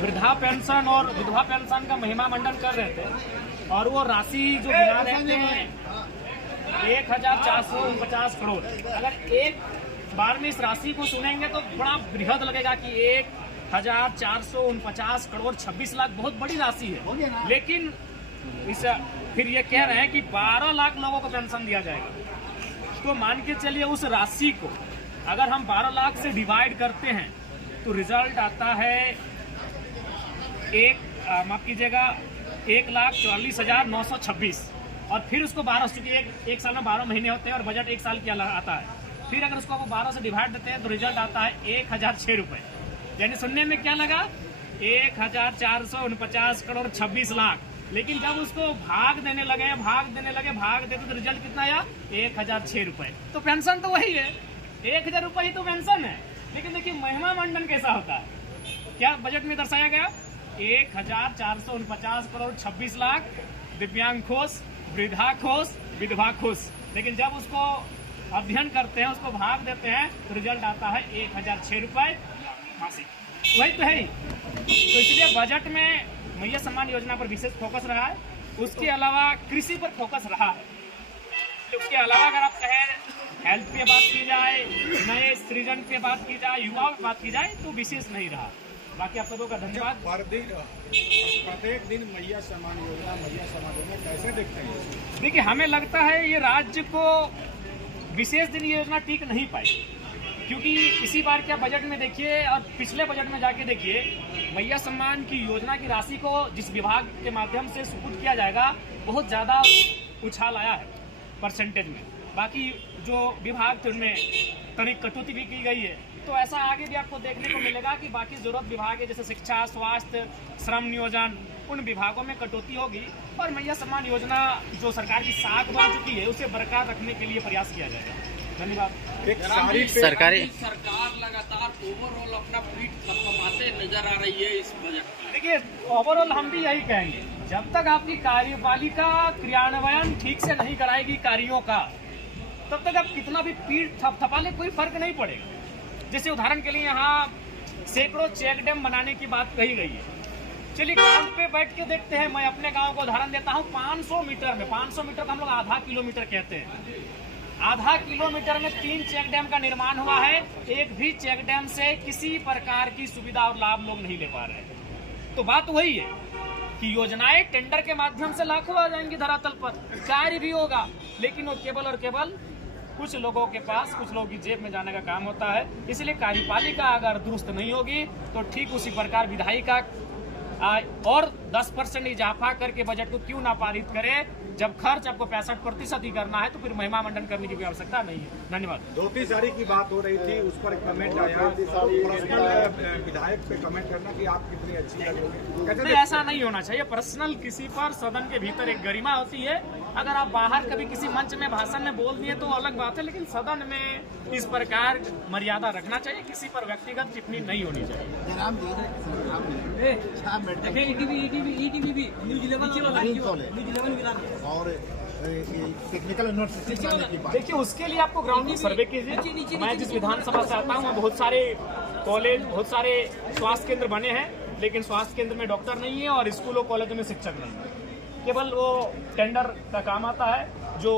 वृद्धा पेंशन और विधवा पेंशन का महिमा मंडन कर रहे थे और वो राशि जो गिना रहे थे 1449 करोड़। अगर एक बार में इस राशि को सुनेंगे तो बड़ा बृहद लगेगा कि 1449 करोड़ 26 लाख बहुत बड़ी राशि है, लेकिन इस फिर ये कह रहे हैं कि 12 लाख लोगों को पेंशन दिया जाएगा। तो मान के चलिए उस राशि को अगर हम 12 लाख से डिवाइड करते हैं तो रिजल्ट आता है माफ कीजिएगा 1,44,926। और फिर उसको 12, चूंकि एक साल में 12 महीने होते हैं और बजट एक साल की आता है, फिर अगर उसको 12 से डिवाइड देते हैं तो रिजल्ट आता है 1,006 रुपए। यानी सुनने में क्या लगा 1,449 करोड़ 26 लाख, लेकिन जब उसको भाग देने लगे तो रिजल्ट कितना आया 1,006 रुपए। तो पेंशन तो वही है, 1,000 रुपए ही तो पेंशन है। लेकिन देखिए महिमा मंडन कैसा होता है, क्या बजट में दर्शाया गया 1,449 करोड़ 26 लाख दिव्यांग खुश, वृद्धा खुश, विधवा खुश। लेकिन जब उसको अध्ययन करते हैं, उसको भाग देते हैं तो रिजल्ट आता है 1,006 रुपए मासिक। वही तो है। तो इसलिए बजट में मैया सम्मान योजना पर विशेष फोकस रहा है, उसके अलावा कृषि पर फोकस रहा है। तो उसके अलावा अगर आप कहें हेल्थ पे बात की जाए, नए सृजन पे बात की जाए, युवाओं पे बात की जाए तो विशेष नहीं रहा। बाकी आप सबों का धन्यवाद। प्रत्येक दिन मैया सम्मान योजना कैसे देखते हैं? देखिए हमें लगता है ये राज्य को विशेष दिन ये योजना टिक नहीं पाई, क्योंकि इसी बार क्या बजट में देखिए और पिछले बजट में जाके देखिए मैया सम्मान की योजना की राशि को जिस विभाग के माध्यम से सुपुर्द किया जाएगा बहुत ज़्यादा उछाल आया है परसेंटेज में। बाकी जो विभाग थे उनमें तनिक कटौती भी की गई है। तो ऐसा आगे भी आपको देखने को मिलेगा कि बाकी जरूरत विभाग है जैसे शिक्षा, स्वास्थ्य, श्रम नियोजन, उन विभागों में कटौती होगी और मैया सम्मान योजना जो सरकार की साख बन चुकी है उसे बरकरार रखने के लिए प्रयास किया जाएगा। धन्यवाद। सरकार लगातार ओवरऑल अपना पीठ थपथपाते नजर आ रही है इस बजट में। देखिए ओवरऑल हम भी यही कहेंगे, जब तक आपकी कार्यपालिका क्रियान्वयन ठीक से नहीं कराएगी कार्यों का, तब तक आप कितना भी पीठ थपथपा ले कोई फर्क नहीं पड़ेगा। जैसे उदाहरण के लिए यहाँ सैकड़ों चेक डैम बनाने की बात कही गई है। चलिए ग्राउंड पे बैठ के देखते हैं। मैं अपने गांव को उदाहरण देता हूँ। 500 मीटर का हम लोग आधा किलोमीटर कहते हैं। आधा किलोमीटर में 3 चेक डैम का निर्माण हुआ है। एक भी चेक डैम से किसी प्रकार की सुविधा और लाभ लोग नहीं ले पा रहे हैं। तो बात वही है कि योजनाएं टेंडर के माध्यम से लाखों आ जाएंगी धरातल पर, कार्य भी होगा, लेकिन वो केवल और केवल कुछ लोगों के पास, कुछ लोगों की जेब में जाने का काम होता है। इसलिए कार्यपालिका अगर दुरुस्त नहीं होगी तो ठीक उसी प्रकार विधायिका और 10% इजाफा करके बजट को क्यों ना पारित करे। जब खर्च आपको 65% ही करना है तो फिर महिमा मंडन करने की कोई आवश्यकता नहीं है। धन्यवाद। धोती साड़ी की बात हो रही थी, उस पर कमेंट आया विधायक पे कमेंट करना कि आप कितनी अच्छी लग रही नहीं, ऐसा नहीं होना चाहिए। पर्सनल किसी पर सदन के भीतर एक गरिमा होती है। अगर आप बाहर कभी किसी मंच में भाषण में बोल दिए तो अलग बात है, लेकिन सदन में इस प्रकार मर्यादा रखना चाहिए। किसी पर व्यक्तिगत टिप्पणी नहीं होनी चाहिए। और टेक्निकल यूनिवर्सिटी देखिए उसके लिए आपको ग्राउंड में सर्वे कीजिए। मैं जिस विधानसभा से आता हूँ वहाँ बहुत सारे कॉलेज, बहुत सारे स्वास्थ्य केंद्र बने हैं, लेकिन स्वास्थ्य केंद्र में डॉक्टर नहीं है और स्कूलों कॉलेजों में शिक्षक नहीं है। केवल वो टेंडर का काम आता है। जो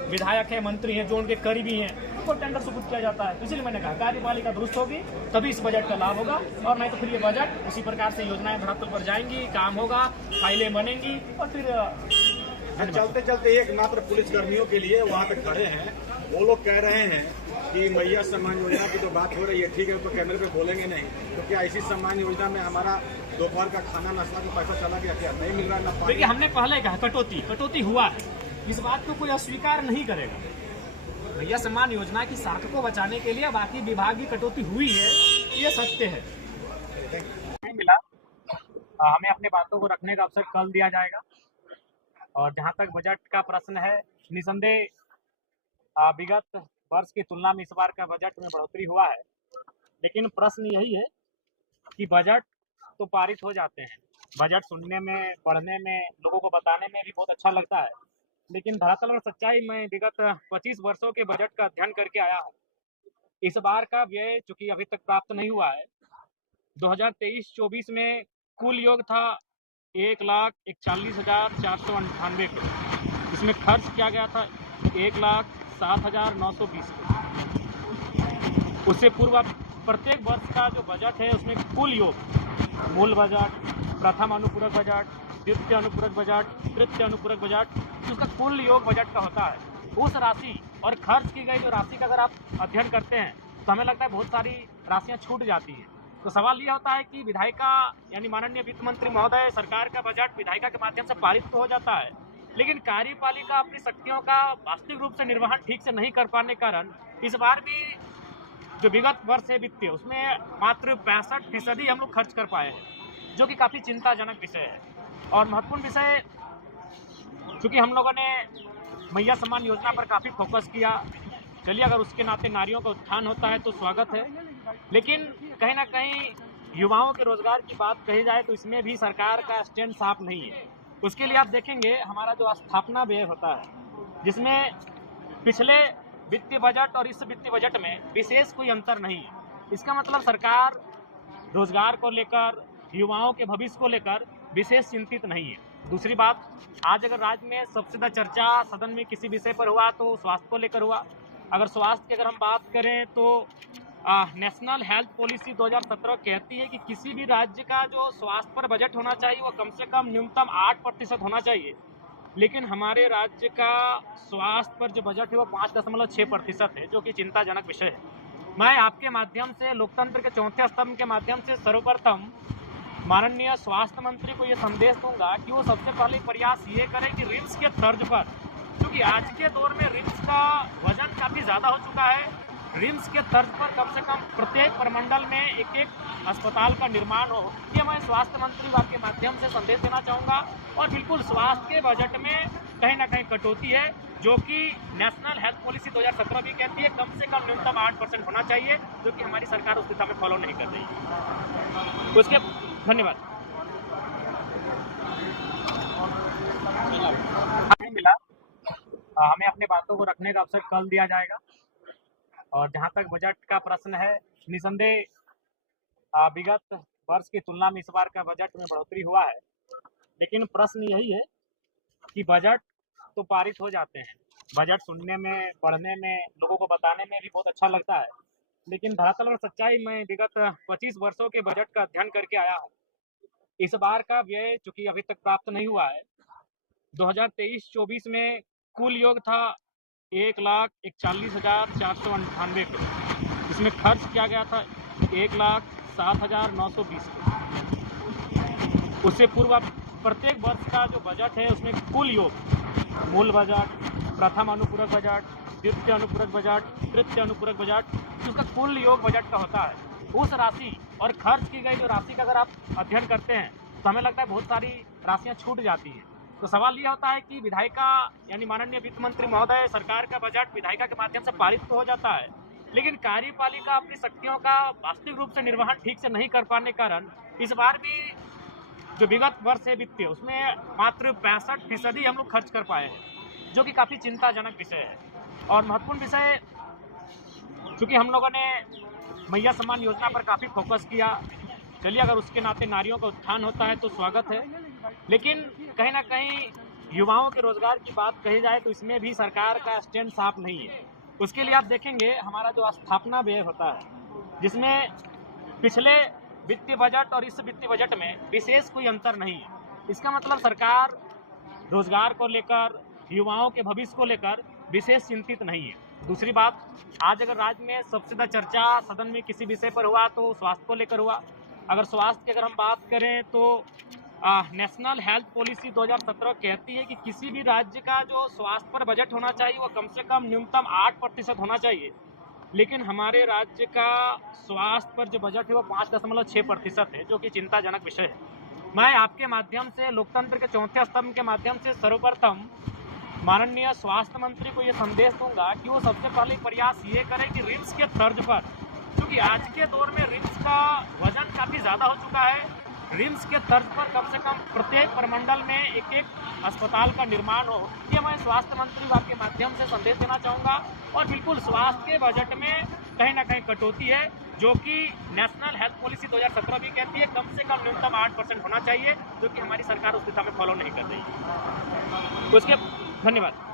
विधायक है, मंत्री हैं, जो उनके करीबी हैं, उनको टेंडर सुपुर्द किया जाता है। इसलिए मैंने कहा कार्यपालिका दुरुस्त होगी तभी इस बजट का लाभ होगा, और नहीं तो फिर ये बजट उसी प्रकार से योजनाएं धरातल पर जाएंगी, काम होगा, फाइलें बनेंगी और फिर चलते चलते एक मात्र पुलिस कर्मियों के लिए वहाँ पे खड़े हैं। वो लोग कह रहे हैं कि मैया सम्मान योजना की तो बात हो रही है, ठीक है, तो कैमरे पे बोलेंगे नहीं, तो क्या इसी सम्मान योजना में हमारा दोपहर का खाना नाश्ता का पैसा चला गया, क्या नहीं मिल रहा है? देखिए हमने पहले कहा कटौती हुआ है, इस बात को कोई अस्वीकार नहीं करेगा। मैया सम्मान योजना की साख को बचाने के लिए बाकी विभाग की कटौती हुई है, ये सत्य है। नहीं मिला, हमें अपने बातों को रखने का अवसर कल दिया जाएगा। और जहां तक बजट का प्रश्न है, निसंदेह विगत वर्ष की तुलना में इस बार का बजट में बढ़ोतरी हुआ है, लेकिन प्रश्न यही है कि बजट तो पारित हो जाते हैं, बजट सुनने में, पढ़ने में, लोगों को बताने में भी बहुत अच्छा लगता है, लेकिन धरातल और सच्चाई में विगत 25 वर्षों के बजट का अध्ययन करके आया हूँ। इस बार का व्यय चूंकि अभी तक प्राप्त नहीं हुआ है, 2023-24 में कुल योग था 1,41,498 करोड़। इसमें खर्च किया गया था 1,07,920 करोड़। उससे पूर्व अब प्रत्येक वर्ष का जो बजट है उसमें कुल योग, मूल बजट, प्रथम अनुपूरक बजट, द्वितीय अनुपूरक बजट, तृतीय अनुपूरक बजट, उसका कुल योग बजट का होता है। उस राशि और खर्च की गई जो राशि का अगर आप अध्ययन करते हैं तो हमें लगता है बहुत सारी राशियां छूट जाती हैं। तो सवाल यह होता है कि विधायिका यानी माननीय वित्त मंत्री महोदय, सरकार का बजट विधायिका के माध्यम से पारित तो हो जाता है, लेकिन कार्यपालिका अपनी शक्तियों का वास्तविक रूप से निर्वहन ठीक से नहीं कर पाने के कारण इस बार भी जो विगत वर्ष है वित्तीय, उसमें मात्र 65% हम लोग खर्च कर पाए हैं, जो कि काफ़ी चिंताजनक विषय है। और महत्वपूर्ण विषय, चूँकि हम लोगों ने मैया सम्मान योजना पर काफ़ी फोकस किया, चलिए अगर उसके नाते नारियों का उत्थान होता है तो स्वागत है, लेकिन कहीं ना कहीं युवाओं के रोजगार की बात कही जाए तो इसमें भी सरकार का स्टैंड साफ नहीं है। उसके लिए आप देखेंगे हमारा जो स्थापना व्यय होता है, जिसमें पिछले वित्तीय बजट और इस वित्तीय बजट में विशेष कोई अंतर नहीं है। इसका मतलब सरकार रोजगार को लेकर, युवाओं के भविष्य को लेकर विशेष चिंतित नहीं है। दूसरी बात, आज अगर राज्य में सबसे ज़्यादा चर्चा सदन में किसी विषय पर हुआ तो स्वास्थ्य को लेकर हुआ। अगर स्वास्थ्य की अगर हम बात करें तो नेशनल हेल्थ पॉलिसी 2017 कहती है कि किसी भी राज्य का जो स्वास्थ्य पर बजट होना चाहिए वो कम से कम न्यूनतम 8% होना चाहिए, लेकिन हमारे राज्य का स्वास्थ्य पर जो बजट है वो 5.6% है, जो कि चिंताजनक विषय है। मैं आपके माध्यम से लोकतंत्र के चौथे स्तंभ के माध्यम से सर्वप्रथम माननीय स्वास्थ्य मंत्री को ये संदेश दूंगा कि वो सबसे पहले प्रयास ये करें कि रिम्स के तर्ज पर, क्योंकि आज के दौर में रिम्स का वजन काफ़ी ज़्यादा हो चुका है, रिम्स के तर्ज पर कम से कम प्रत्येक प्रमंडल में एक अस्पताल का निर्माण हो, ये मैं स्वास्थ्य मंत्री के माध्यम से संदेश देना चाहूँगा। और बिल्कुल स्वास्थ्य के बजट में कहीं ना कहीं कटौती है, जो कि नेशनल हेल्थ पॉलिसी 2017 भी कहती है कम से कम न्यूनतम 8% होना चाहिए, जो कि हमारी सरकार उस दिशा में फॉलो नहीं कर रही है। उसके धन्यवाद। हमें मिला, हमें अपने बातों को रखने का अवसर कल दिया जाएगा। और जहां तक बजट का प्रश्न है, निसंदेह विगत वर्ष की तुलना में इस बार का बजट में बढ़ोतरी हुआ है, लेकिन प्रश्न यही है कि बजट तो पारित हो जाते हैं, बजट सुनने में, पढ़ने में, लोगों को बताने में भी बहुत अच्छा लगता है, लेकिन धरातल और सच्चाई में विगत 25 वर्षों के बजट का अध्ययन करके आया हूँ। इस बार का व्यय चूंकि अभी तक प्राप्त नहीं हुआ है, 2023-24 में कुल योग था 1,41,498 करोड़। इसमें खर्च किया गया था 1,07,920 करोड़। उससे पूर्व प्रत्येक वर्ष का जो बजट है उसमें कुल योग, मूल बजट, प्रथम अनुपूरक बजट, द्वितीय अनुपूरक बजट, तृतीय अनुपूरक बजट, उसका कुल योग बजट का होता है। उस राशि और खर्च की गई जो राशि का अगर आप अध्ययन करते हैं तो हमें लगता है बहुत सारी राशियां छूट जाती हैं। तो सवाल यह होता है कि विधायिका यानी माननीय वित्त मंत्री महोदय, सरकार का बजट विधायिका के माध्यम से पारित तो हो जाता है, लेकिन कार्यपालिका अपनी शक्तियों का वास्तविक रूप से निर्वहन ठीक से नहीं कर पाने के कारण इस बार भी जो विगत वर्ष है वित्तीय, उसमें मात्र 65% हम लोग खर्च कर पाए हैं, जो कि काफ़ी चिंताजनक विषय है। और महत्वपूर्ण विषय, चूँकि हम लोगों ने मैया सम्मान योजना पर काफ़ी फोकस किया, चलिए अगर उसके नाते नारियों का उत्थान होता है तो स्वागत है, लेकिन कहीं ना कहीं युवाओं के रोजगार की बात कही जाए तो इसमें भी सरकार का स्टैंड साफ नहीं है। उसके लिए आप देखेंगे हमारा जो स्थापना व्यय होता है, जिसमें पिछले वित्तीय बजट और इस वित्तीय बजट में विशेष कोई अंतर नहीं है। इसका मतलब सरकार रोजगार को लेकर, युवाओं के भविष्य को लेकर विशेष चिंतित नहीं है। दूसरी बात, आज अगर राज्य में सबसे ज़्यादा चर्चा सदन में किसी विषय पर हुआ तो स्वास्थ्य को लेकर हुआ। अगर स्वास्थ्य की अगर हम बात करें तो नेशनल हेल्थ पॉलिसी 2017 कहती है कि किसी भी राज्य का जो स्वास्थ्य पर बजट होना चाहिए वो कम से कम न्यूनतम 8% होना चाहिए, लेकिन हमारे राज्य का स्वास्थ्य पर जो बजट है वो 5.6% है, जो कि चिंताजनक विषय है। मैं आपके माध्यम से लोकतंत्र के चौथे स्तंभ के माध्यम से सर्वप्रथम माननीय स्वास्थ्य मंत्री को ये संदेश दूंगा कि वो सबसे पहले प्रयास ये करें कि रिम्स के तर्ज पर, क्योंकि आज के दौर में रिम्स का वजन काफ़ी ज़्यादा हो चुका है, रिम्स के तर्ज पर कम से कम प्रत्येक प्रमंडल में एक अस्पताल का निर्माण हो, ये मैं स्वास्थ्य मंत्री के माध्यम से संदेश देना चाहूँगा। और बिल्कुल स्वास्थ्य के बजट में कहीं ना कहीं कटौती है, जो कि नेशनल हेल्थ पॉलिसी 2017 भी कहती है कम से कम न्यूनतम 8% होना चाहिए, जो कि हमारी सरकार उस दिशा में फॉलो नहीं कर रही है। उसके धन्यवाद।